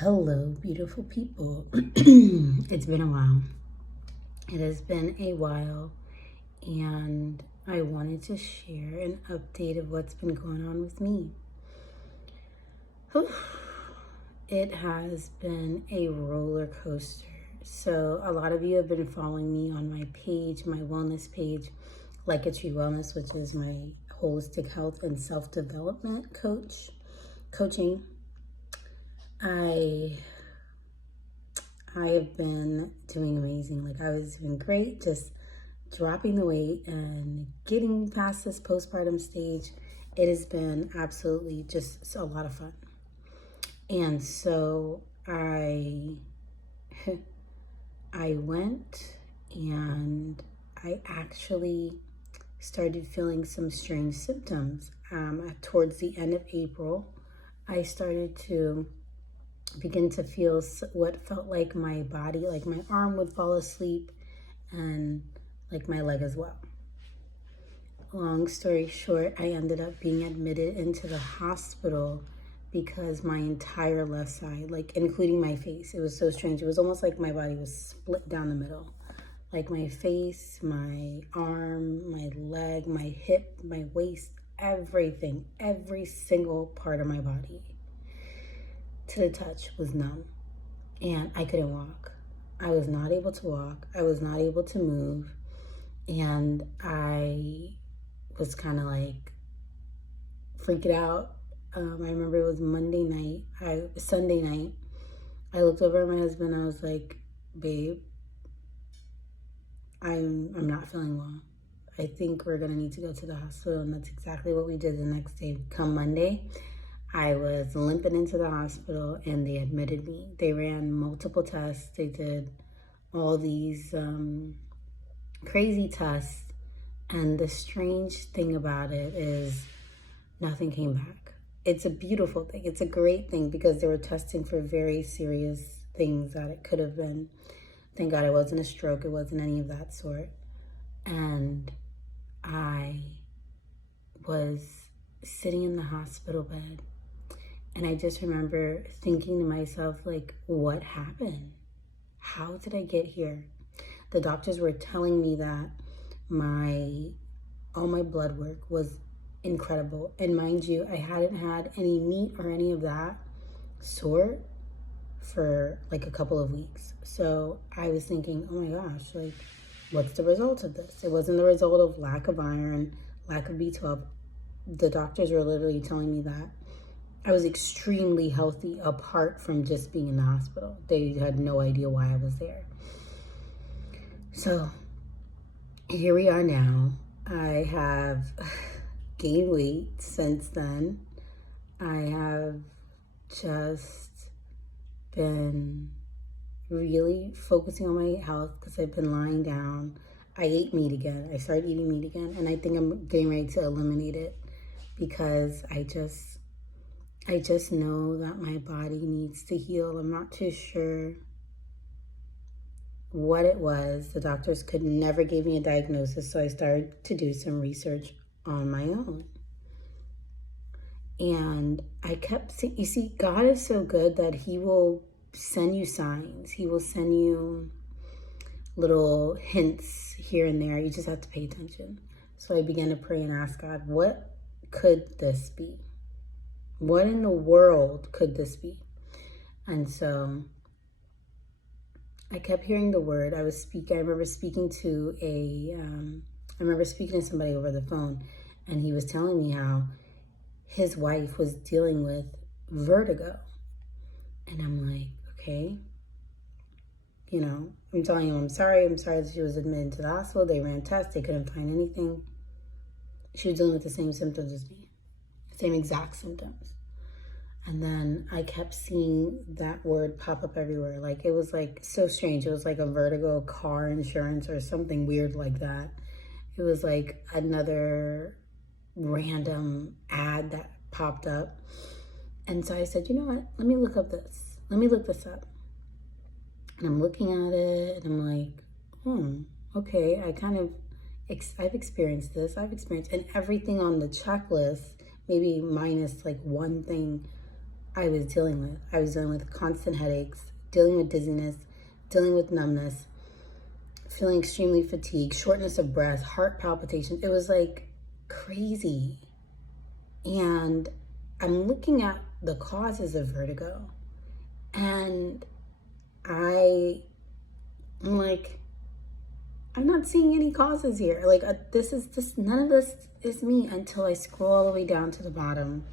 Hello, beautiful people. It's been a while. It has been a while, and I wanted to share an update of what's been going on with me. It has been a roller coaster. So, a lot of you have been following me on my page, my wellness page, Like a Tree Wellness, which is my holistic health and self-development coaching. I have been doing amazing. Like, I was doing great, just dropping the weight and getting past this postpartum stage. It has been absolutely just a lot of fun. And so I went and I actually started feeling some strange symptoms. Towards the end of April, I started to begin to feel what felt like my body, like my arm would fall asleep and like my leg as well. Long story short, I ended up being admitted into the hospital because my entire left side, like including my face, it was so strange. It was almost like my body was split down the middle. Like my face, my arm, my leg, my hip, my waist, everything, every single part of my body to the touch was numb, and I couldn't walk. I was not able to walk. I was not able to move, and I was kind of like freaking out. I remember it was Sunday night. I looked over at my husband. I was like, "Babe, I'm not feeling well. I think we're gonna need to go to the hospital." And that's exactly what we did the next day. Come Monday, I was limping into the hospital and they admitted me. They ran multiple tests. They did all these crazy tests. And the strange thing about it is nothing came back. It's a beautiful thing. It's a great thing because they were testing for very serious things that it could have been. Thank God it wasn't a stroke. It wasn't any of that sort. And I was sitting in the hospital bed. And I just remember thinking to myself, like, what happened? How did I get here? The doctors were telling me that all my blood work was incredible. And mind you, I hadn't had any meat or any of that sort for like a couple of weeks. So I was thinking, oh my gosh, like, what's the result of this? It wasn't the result of lack of iron, lack of B12. The doctors were literally telling me that I was extremely healthy apart from just being in the hospital. They had no idea why I was there. So here we are now. I have gained weight since then. I have just been really focusing on my health because I've been lying down. I ate meat again. I started eating meat again, and I think I'm getting ready to eliminate it because I just know that my body needs to heal. I'm not too sure what it was. The doctors could never give me a diagnosis, so I started to do some research on my own. And I kept saying, you see, God is so good that He will send you signs. He will send you little hints here and there. You just have to pay attention. So I began to pray and ask God, what could this be? What in the world could this be? And so I kept hearing the word. I remember speaking to somebody over the phone, and he was telling me how his wife was dealing with vertigo. And I'm like, okay, I'm telling him, I'm sorry that she was admitted to the hospital. They ran tests, they couldn't find anything. She was dealing with the same symptoms as me. Same exact symptoms. And then I kept seeing that word pop up everywhere. Like, it was like so strange. It was like a vertigo car insurance or something weird like that. It was like another random ad that popped up. And so I said, you know what? Let me look this up. And I'm looking at it and I'm like, okay, I've experienced this. And everything on the checklist, maybe minus like one thing, I was dealing with. I was dealing with constant headaches, dealing with dizziness, dealing with numbness, feeling extremely fatigued, shortness of breath, heart palpitations. It was like crazy. And I'm looking at the causes of vertigo, and I'm like, I'm not seeing any causes here. Like, none of this is me, until I scroll all the way down to the bottom.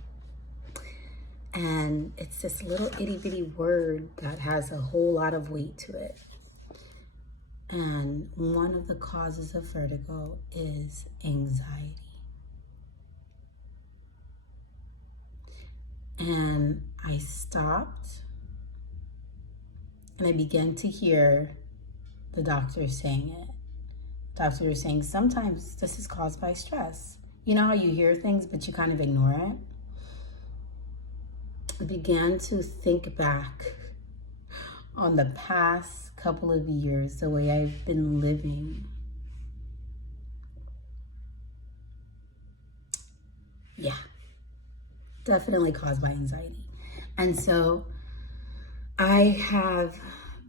And it's this little itty bitty word that has a whole lot of weight to it. And one of the causes of vertigo is anxiety. And I stopped and I began to hear the doctor saying it. The doctor was saying sometimes this is caused by stress. You know how you hear things but you kind of ignore it? I began to think back on the past couple of years, the way I've been living. Yeah, definitely caused by anxiety. And so I have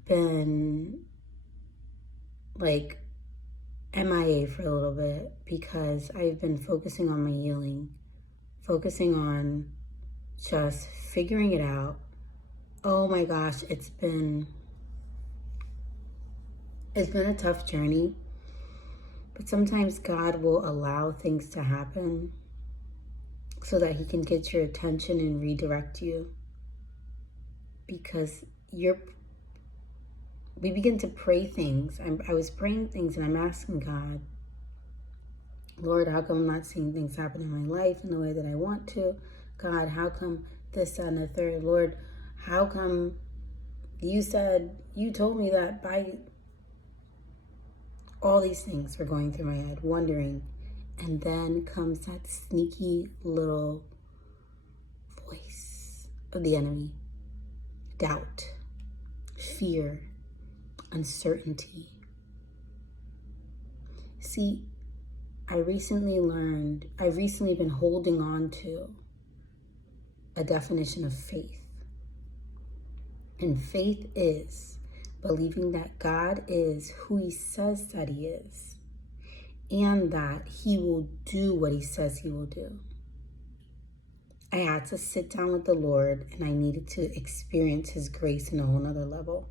been like MIA for a little bit, because I've been focusing on my healing, focusing on just figuring it out. Oh my gosh, it's been a tough journey, but sometimes God will allow things to happen so that he can get your attention and redirect you, because we begin to pray things. I was praying things and I'm asking God, Lord, how come I'm not seeing things happen in my life in the way that I want to? God, how come this, that, and the third? Lord, how come you told me that by all these things were going through my head, wondering. And then comes that sneaky little voice of the enemy. Doubt, fear, uncertainty. See, I've recently been holding on to a definition of faith. And faith is believing that God is who he says that he is, and that he will do what he says he will do. I had to sit down with the Lord, and I needed to experience his grace in a whole nother level,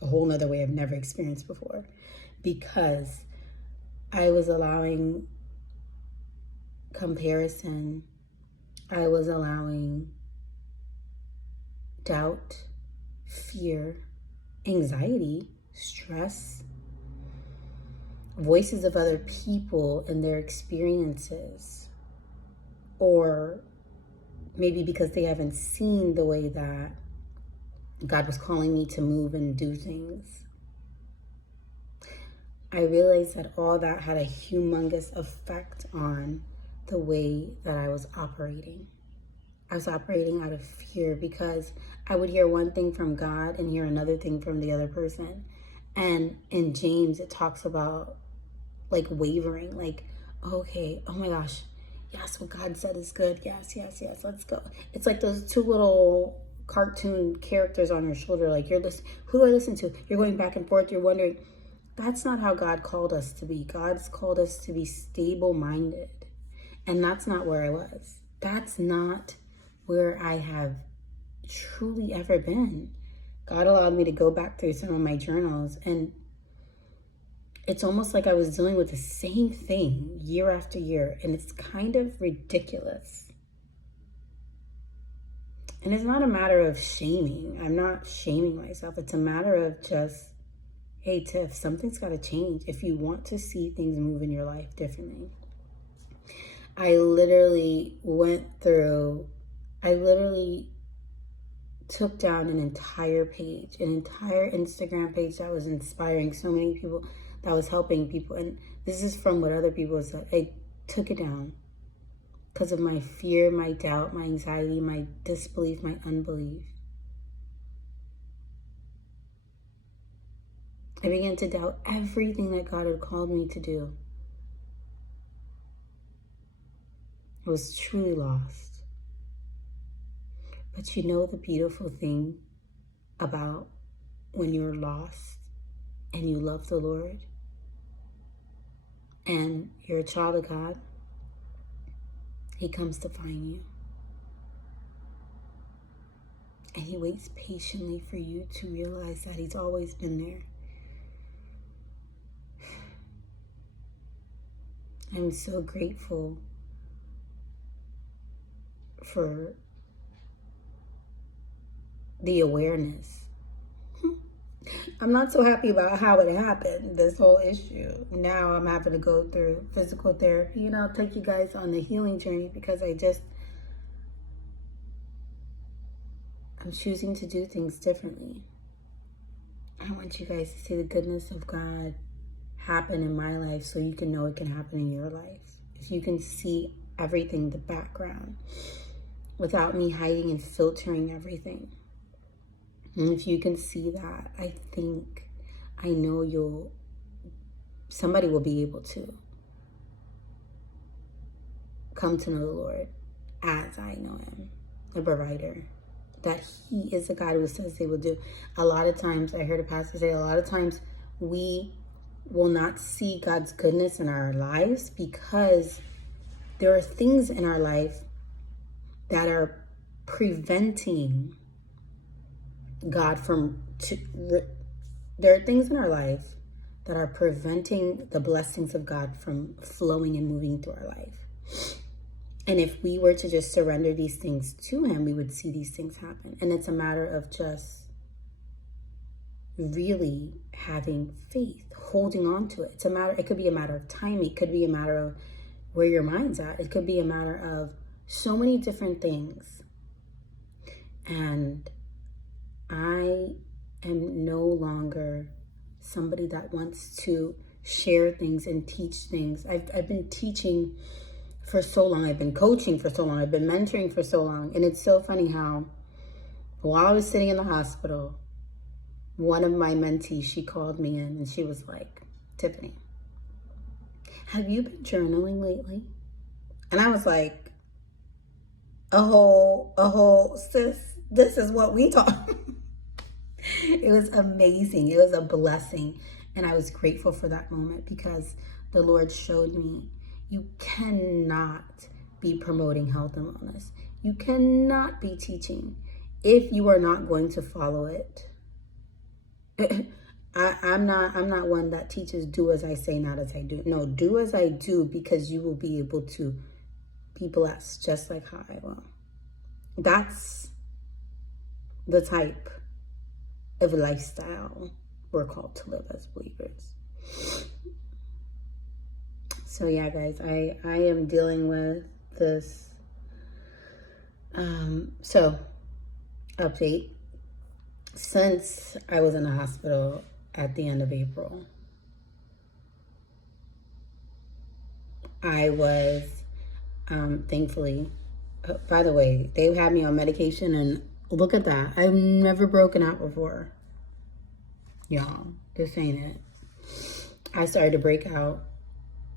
a whole nother way I've never experienced before, because I was allowing comparison. I was allowing doubt, fear, anxiety, stress, voices of other people and their experiences, or maybe because they haven't seen the way that God was calling me to move and do things. I realized that all that had a humongous effect on the way that I was operating. I was operating out of fear, because I would hear one thing from God and hear another thing from the other person. And in James, it talks about like wavering, like, okay, oh my gosh, yes, what God said is good. Yes, yes, yes, let's go. It's like those two little cartoon characters on your shoulder, like you're listening, who do I listen to? You're going back and forth, you're wondering. That's not how God called us to be. God's called us to be stable-minded. And that's not where I was. That's not where I have truly ever been. God allowed me to go back through some of my journals, and it's almost like I was dealing with the same thing year after year, and it's kind of ridiculous. And it's not a matter of shaming. I'm not shaming myself. It's a matter of just, hey, Tiff, something's got to change if you want to see things move in your life differently. I literally took down an entire page, an entire Instagram page that was inspiring so many people, that was helping people. And this is from what other people said. I took it down because of my fear, my doubt, my anxiety, my disbelief, my unbelief. I began to doubt everything that God had called me to do. I was truly lost. But you know the beautiful thing about when you're lost and you love the Lord and you're a child of God, He comes to find you. And He waits patiently for you to realize that He's always been there. I'm so grateful for the awareness. I'm not so happy about how it happened, this whole issue. Now I'm having to go through physical therapy, and I'll take you guys on the healing journey because I'm choosing to do things differently. I want you guys to see the goodness of God happen in my life so you can know it can happen in your life. If you can see everything, the background, without me hiding and filtering everything. And if you can see that, I know somebody will be able to come to know the Lord as I know Him, the provider, that He is the God who says He will do. A lot of times, I heard a pastor say, a lot of times we will not see God's goodness in our lives because there are things in our life that are preventing God there are things in our life that are preventing the blessings of God from flowing and moving through our life. And if we were to just surrender these things to Him, we would see these things happen. And it's a matter of just really having faith, holding on to it. It could be a matter of time. It could be a matter of where your mind's at. It could be a matter of so many different things. And I am no longer somebody that wants to share things and teach things. I've been teaching for so long. I've been coaching for so long. I've been mentoring for so long. And it's so funny how while I was sitting in the hospital, one of my mentees, she called me in and she was like, Tiffany, have you been journaling lately? And I was like, sis, this is what we talk. It was amazing. It was a blessing. And I was grateful for that moment because the Lord showed me you cannot be promoting health and wellness. You cannot be teaching if you are not going to follow it. I'm not one that teaches do as I say, not as I do. No, do as I do because you will be able to be blessed just like how I will. That's the type of lifestyle we're called to live as believers. So yeah, guys, I am dealing with this. So update. Since I was in the hospital at the end of April, I was thankfully, by the way, they had me on medication, and look at that. I've never broken out before. Y'all, this ain't it. I started to break out.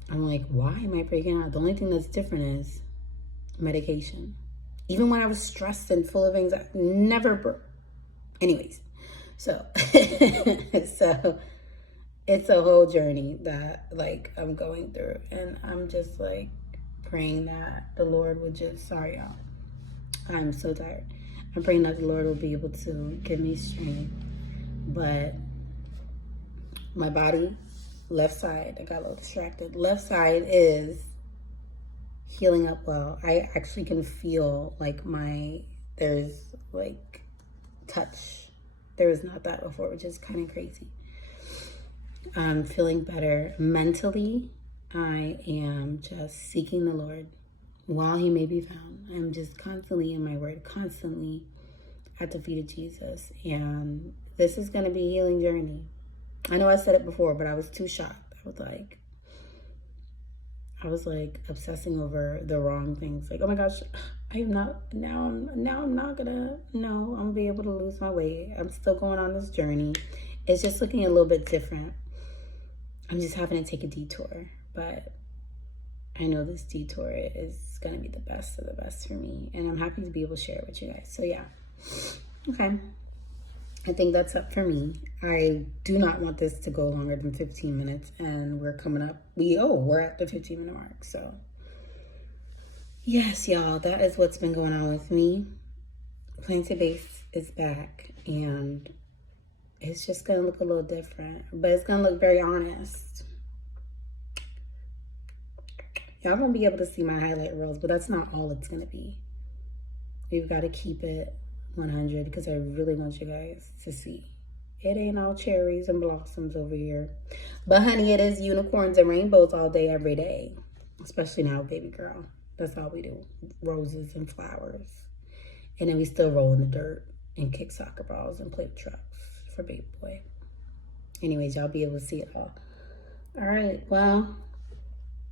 I'm like, why am I breaking out? The only thing that's different is medication. Even when I was stressed and full of anxiety, never broke. Anyways, so so it's a whole journey that like I'm going through, and I'm just like praying that the Lord would just, sorry y'all, I'm so tired. I'm praying that the Lord will be able to give me strength. But my body, left side, I got a little distracted. Left side is healing up well. I actually can feel like there's like touch. There was not that before, which is kind of crazy. I'm feeling better. Mentally, I am just seeking the Lord while He may be found. I'm just constantly in my word, constantly at the feet of Jesus. And this is going to be a healing journey. I know I said it before, but I was too shocked. I was like obsessing over the wrong things. Like, oh my gosh, I'm not gonna be able to lose my weight. I'm still going on this journey. It's just looking a little bit different. I'm just having to take a detour, but I know this detour is going to be the best of the best for me. And I'm happy to be able to share it with you guys. So yeah. Okay. I think that's up for me. I do not want this to go longer than 15 minutes. And we're coming up. We're at the 15-minute mark. So yes, y'all. That is what's been going on with me. PlantedBased is back. And it's just going to look a little different. But it's going to look very honest. Y'all gonna be able to see my highlight reels, but that's not all it's gonna be. We've got to keep it 100 because I really want you guys to see. It ain't all cherries and blossoms over here. But honey, it is unicorns and rainbows all day, every day. Especially now, baby girl. That's all we do. Roses and flowers. And then we still roll in the dirt and kick soccer balls and play with trucks for baby boy. Anyways, y'all be able to see it all. All right, well,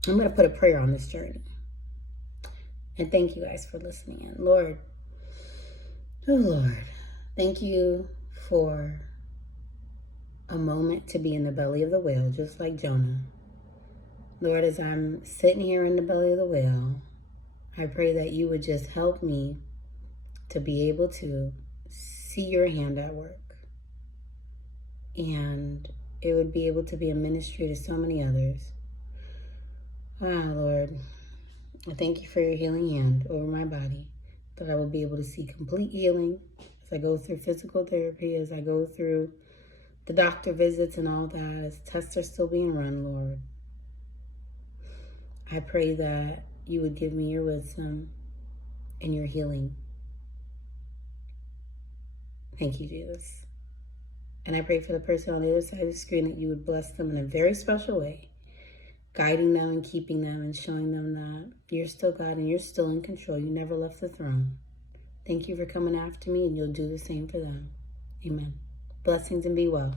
I'm going to put a prayer on this journey. And thank you guys for listening in. Lord, oh Lord, thank you for a moment to be in the belly of the whale, just like Jonah. Lord, as I'm sitting here in the belly of the whale, I pray that you would just help me to be able to see your hand at work. And it would be able to be a ministry to so many others. Lord, I thank you for your healing hand over my body, that I will be able to see complete healing as I go through physical therapy, as I go through the doctor visits and all that, as tests are still being run, Lord. I pray that you would give me your wisdom and your healing. Thank you, Jesus. And I pray for the person on the other side of the screen that you would bless them in a very special way, guiding them and keeping them and showing them that you're still God and you're still in control. You never left the throne. Thank you for coming after me, and you'll do the same for them. Amen. Blessings and be well.